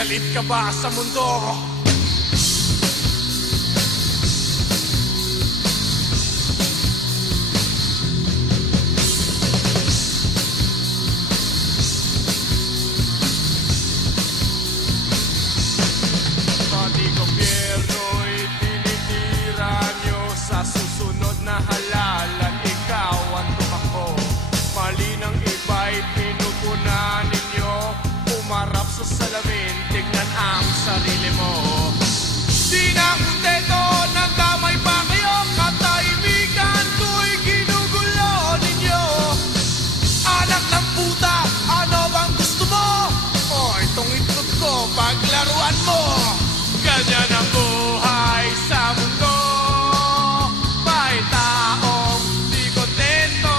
Galit ka ba sa mundo? Pati gobyerno'y tinitira nyo. Sa susunod na halalan, ikaw ang tumakbo. Mali ng iba'y pinupunan ninyo. Umarap sa salamin, tignan ang sarili mo. Di na kontento, nagkamay pa kayo. Katahimikan ko'y ginugulo ninyo. Anak ng puta, ano bang gusto mo? O itong itlog ko, paglaruan mo. Ganyan ang buhay sa mundo. May taong di kontento.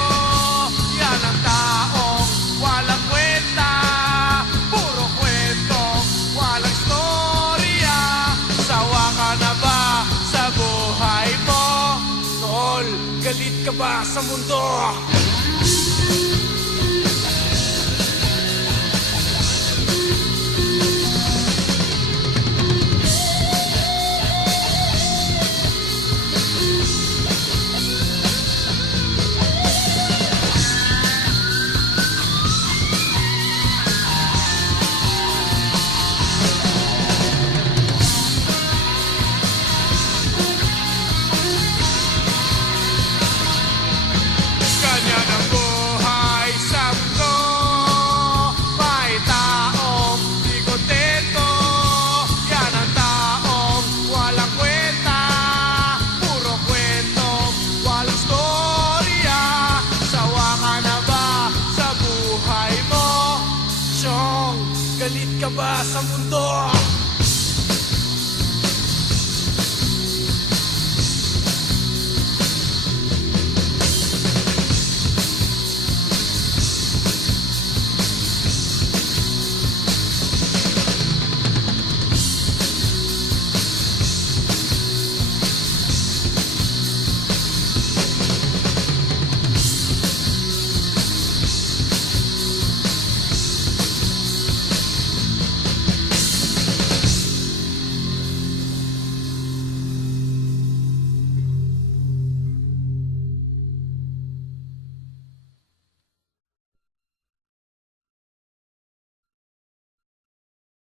Yan ang taong walang kwenta. Puro kwentong walang storya. Sawa ka na ba sa buhay mo? Tol, galit ka ba sa mundo? Ganyan ang buhay sa mundo. May taong di kontento. Yan ang taong walang kwenta. Puro kwentong walang storya. Sawa ka na ba sa buhay mo? Chong, galit ka ba sa mundo?